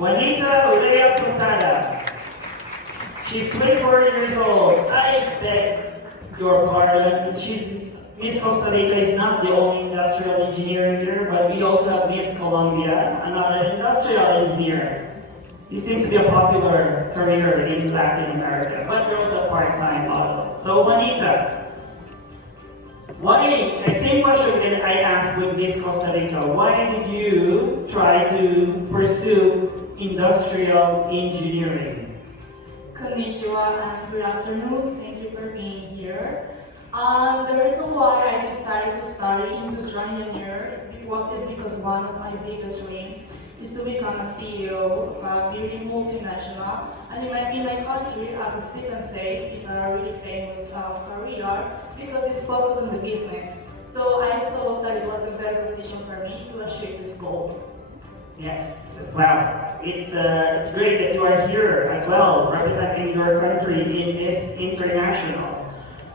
Juanita Olea Posada. She's 24 years old. I beg your pardon. Miss Costa Rica is not the only industrial engineer here, but we also have Miss Colombia, another industrial engineer. This seems to be a popular career in Latin America, but we're also a part-time model. So Juanita, same question that I asked with Miss Costa Rica. Why did you try to pursue industrial engineering? Konnichiwa and good afternoon. Thank you for being here. The reason why I decided to study industrial engineer is because one of my biggest dreams is to become a CEO of a beauty multinational. And in my country, as Stephen says, it's a really famous career because it's focused on the business. So I thought that it was the best decision for me to achieve this goal. Yes, wow. It's great that you are here as well, representing your country in Miss International.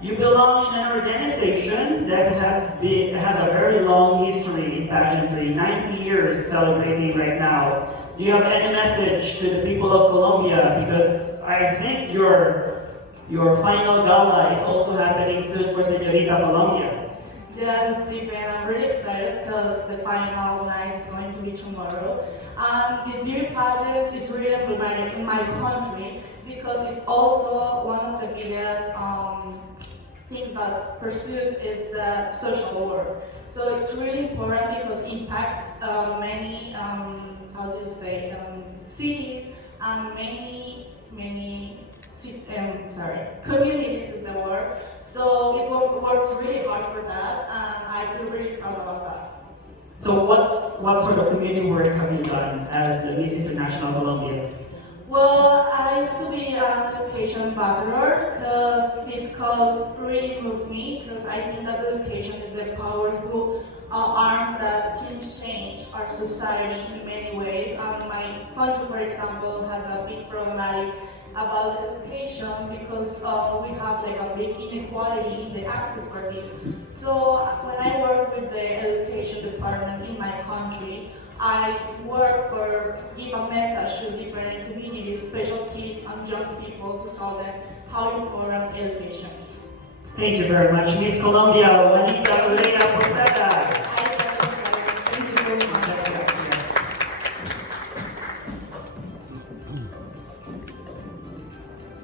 You belong in an organization that has a very long history in pageantry, 90 years celebrating right now. Do you have any message to the people of Colombia? Because I think your final gala is also happening soon for Señorita Colombia. Yes, Stephen, I'm really excited because the final night is going to be tomorrow. And this beauty pageant is really emblematic in my country because it's also one of the biggest things that pursued is the social work. So it's really important because it impacts many, cities and communities is the word. So it works really hard for that, and I feel really proud about that. So what sort of community work have you done as Miss International Colombia? Well, I used to be an education ambassador because this cause really moved me because I think that education is a powerful arm that can change our society in many ways. And my country, for example, has a big problematic about education because we have like a big inequality in the access for this. So when I work with the education department in my country, I work for give a message to different communities, special kids and young people to tell them how important education is. Thank you very much, Miss Colombia, Juanita Olea Posada. Thank you so much.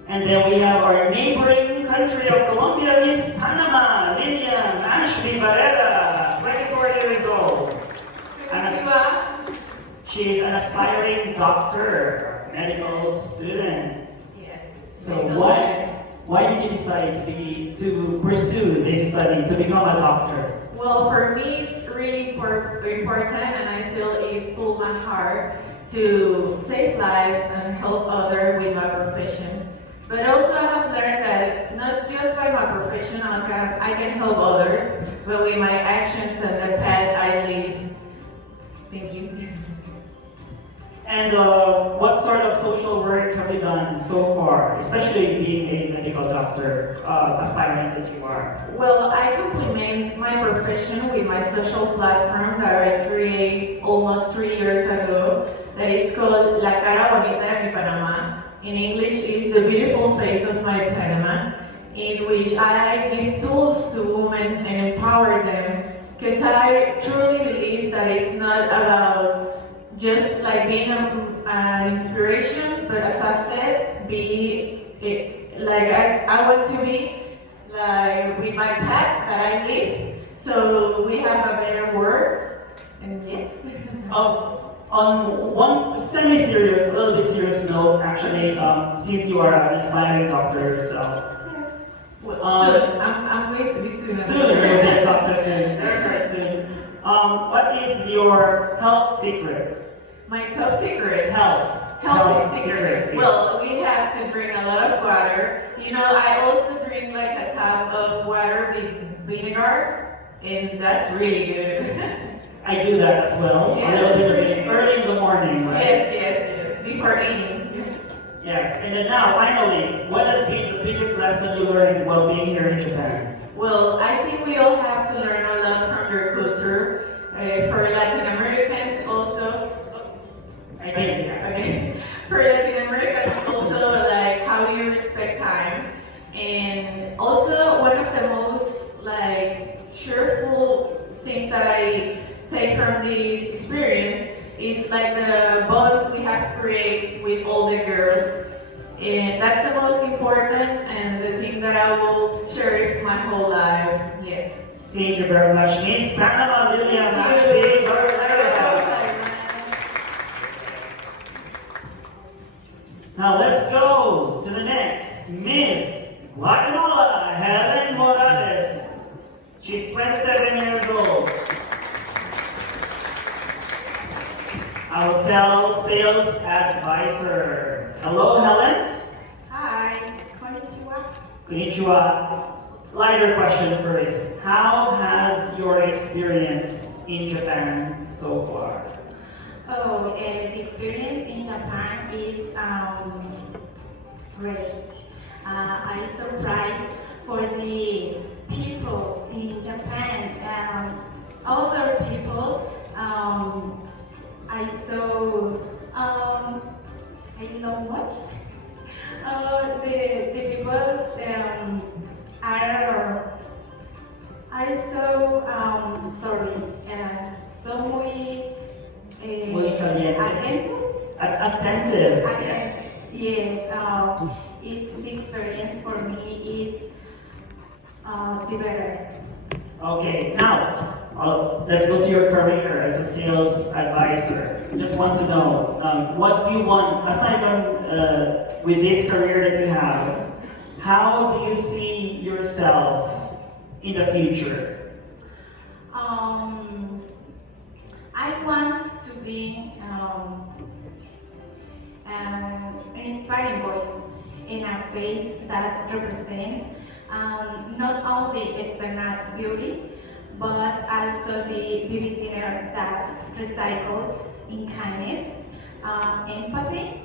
And then we have our neighboring country of Colombia, Miss Panama, Lilian Ashley Barrera, 24 years old. She is an aspiring doctor, medical student. Yes. So why did you decide to pursue this study, to become a doctor? Well, for me, it's really important, and I feel it full my heart to save lives and help others with my profession. But also, I have learned that not just by my profession I can help others, but with my actions and the path I live. Thank you. And what sort of social work have you done so far, especially being a medical doctor, aspirant that you are? Well, I complement my profession with my social platform that I created almost 3 years ago. That it's called La Cara Bonita de mi Panamá. In English, is the beautiful face of my Panama, in which I give tools to women and empower them. Because I truly believe that it's not about just like being an inspiration, but as I said, I want to be like with my path that I live, so we have a better world, and yes. On one semi-serious, a little bit serious note, actually, since you are an aspiring doctor yourself. Well, soon. I'm going to be soon. Soon, you'll be a doctor soon, very soon. What is your health secret? My top secret. Health secret. Well, we have to drink a lot of water. You know, I also drink like a tub of water with vinegar, and that's really good. I do that as well. Yes. A little bit of it early in the morning, right? Yes. Before eating. Yes. And then now, finally, what has been the biggest lesson you learned while being here in Japan? Well, I think we all have to learn a lot from your culture. For Latin Americans also, I think yes. Okay. For Latin America, it's also like how do you respect time, and also one of the most like cheerful things that I take from this experience is like the bond we have created with all the girls, and that's the most important and the thing that I will cherish my whole life. Yes. Thank you very much, Miss Panama Lilian Ashby Barrera. Now let's go to the next, Miss Guatemala, Helen Morales. She's 27 years old. I will tell sales advisor. Hello, Helen. Hi. Konnichiwa. Konnichiwa. Lighter question first. How has your experience in Japan so far? Oh, the experience in Japan is great. I'm surprised for the people in Japan. Other people, I saw, I don't know much. The people are so sorry, so muy Muy caliente. atentos. Attentive. Yeah. Attentive. Yes, it's the experience for me is the better. Okay, now let's go to your career as a sales advisor. Just want to know what do you want aside from with this career that you have. How do you see yourself in the future? I want to be an inspiring voice in a face that represents not only external beauty, but also the beauty inner that recycles in kindness, empathy,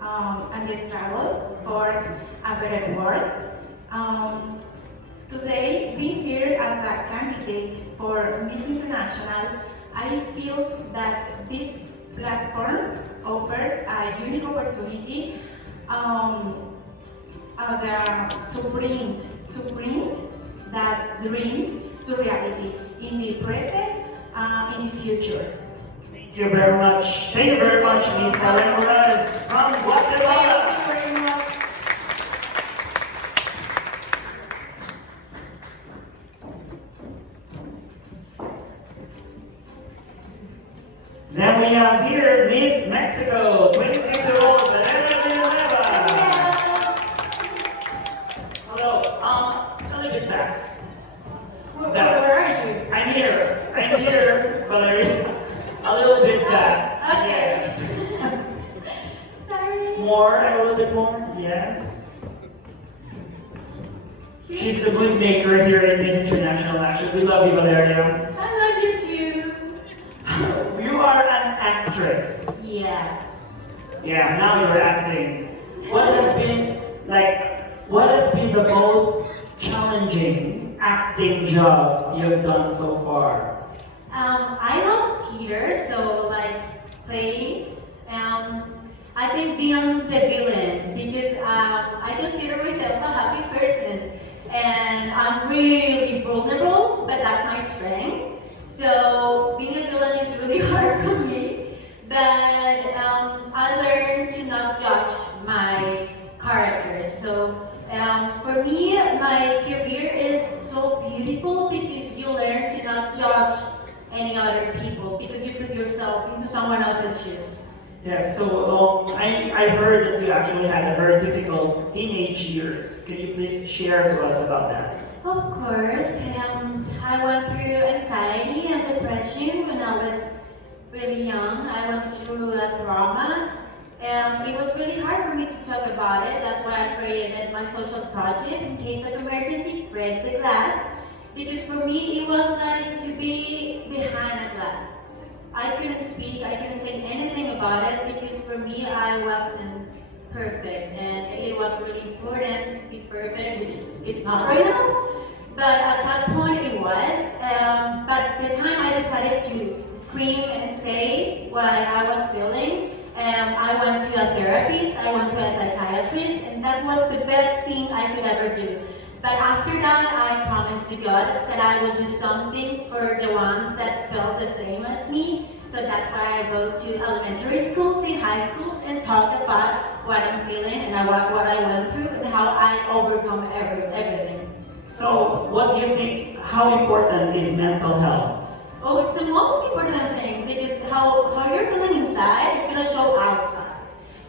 and the struggles for a better world. Today, being here as a candidate for Miss International, I feel that this platform offers a unique opportunity to bring that dream to reality in the present, in the future. Thank you very much. Thank you very much, Ms. Helen Morales from Guatemala. Thank you very much. Then we have here Miss Mexico, 26-year-old Valeria Villanueva. Hello, a little bit back. Where are you? I'm here, Valeria. A little bit back. Okay. Yes. Sorry. More, a little bit more, yes. She's the mood maker here in Miss International, actually. We love you, Valeria. I love you too. You are an actress. Yes. Yeah, now you're acting. What has been the most challenging acting job you've done so far? I love Peter, so like play. I think beyond the villain because I consider myself a happy person and I'm really vulnerable, but that's my strength. So being a villain is really hard for me, but I learned to not judge my characters. So for me, my career is so beautiful because you learn to not judge any other people because you put yourself into someone else's shoes. Yeah, so I heard that you actually had a very difficult teenage years. Can you please share to us about that? Of course, I went through anxiety and depression when I was really young. I went through a trauma. It was really hard for me to talk about it. That's why I created my social project in case of emergency, break the glass. Because for me, it was like to be behind a glass. I couldn't speak, I couldn't say anything about it because for me, I wasn't perfect. And it was really important to be perfect, which it's not right now. But at that point it was. But the time I decided to scream and say what I was feeling, and I went to a therapist, I went to a psychiatrist, and that was the best thing I could ever do. But after that, I promised to God that I would do something for the ones that felt the same as me. So that's why I go to elementary schools and high schools and talk about what I'm feeling and what I went through and how I overcome everything. So, what do you think, how important is mental health? Oh, it's the most important thing because how you're feeling inside is gonna show outside.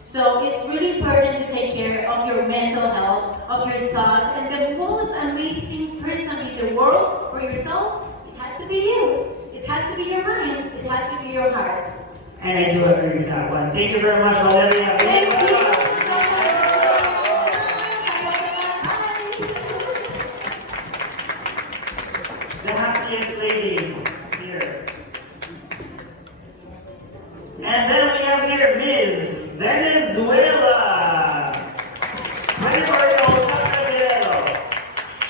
So it's really important to take care of your mental health, of your thoughts, and the most amazing person in the world for yourself, it has to be you. It has to be your mind. It has to be your heart. And I do agree with that one. Thank you very much, Valeria. Thank you. The happiest lady here. And then we have here Ms. Venezuela. 24-year-old Sacra.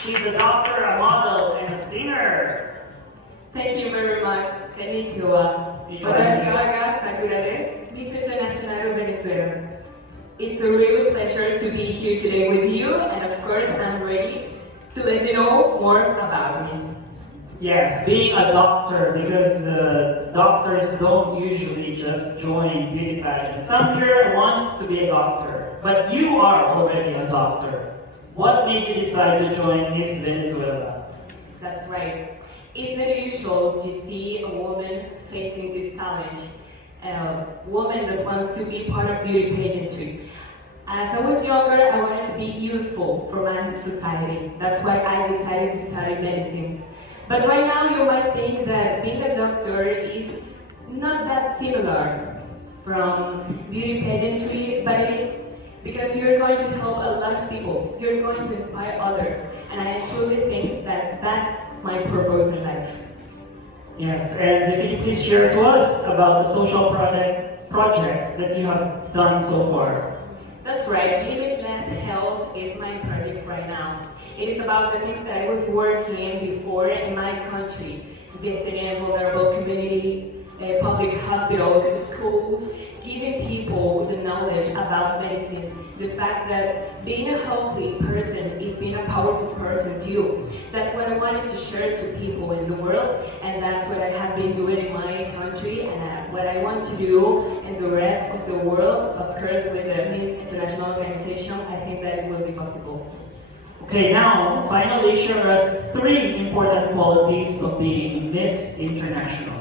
She's a doctor, a model, and a singer. Thank you very much. Konnichiwa. Watashi wa Sakura desu, Miss International of Venezuela. It's a real pleasure to be here today with you, and of course, I'm ready to let you know more about me. Yes, being a doctor, because doctors don't usually just join beauty pageants. Some here want to be a doctor, but you are already a doctor. What made you decide to join Miss Venezuela? That's right. It's not usual to see a woman facing this challenge, a woman that wants to be part of beauty pageantry. As I was younger, I wanted to be useful for my society. That's why I decided to study medicine. But right now, you might think that being a doctor is not that similar from beauty pageantry, but it is because you're going to help a lot of people. You're going to inspire others. And I truly think that that's my purpose in life. Yes, and can you please share to us about the social project that you have done so far? That's right, Limitless Health is my project right now. It is about the things that I was working before in my country, visiting vulnerable community, public hospitals, schools, giving people the knowledge about medicine, the fact that being a healthy person is being a powerful person too. That's what I wanted to share to people in the world, and that's what I have been doing in my country, and what I want to do in the rest of the world, of course with the Miss International Organization, I think that it will be possible. Okay, now, finally share us 3 important qualities of being Miss International.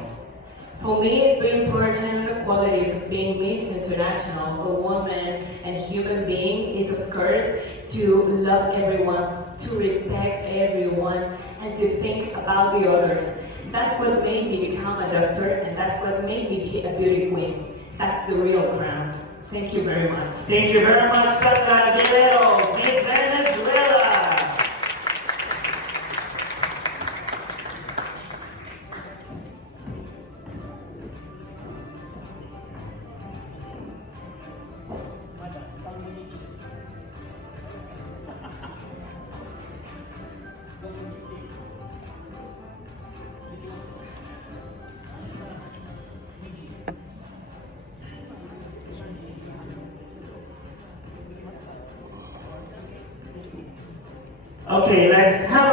For me, the important qualities of being Miss International, a woman and human being, is of course to love everyone, to respect everyone, and to think about the others. That's what made me become a doctor, and that's what made me be a beauty queen. That's the real crown. Thank you very much. Thank you very much, Sandra Guerrero, Miss Venezuela. Okay, let's have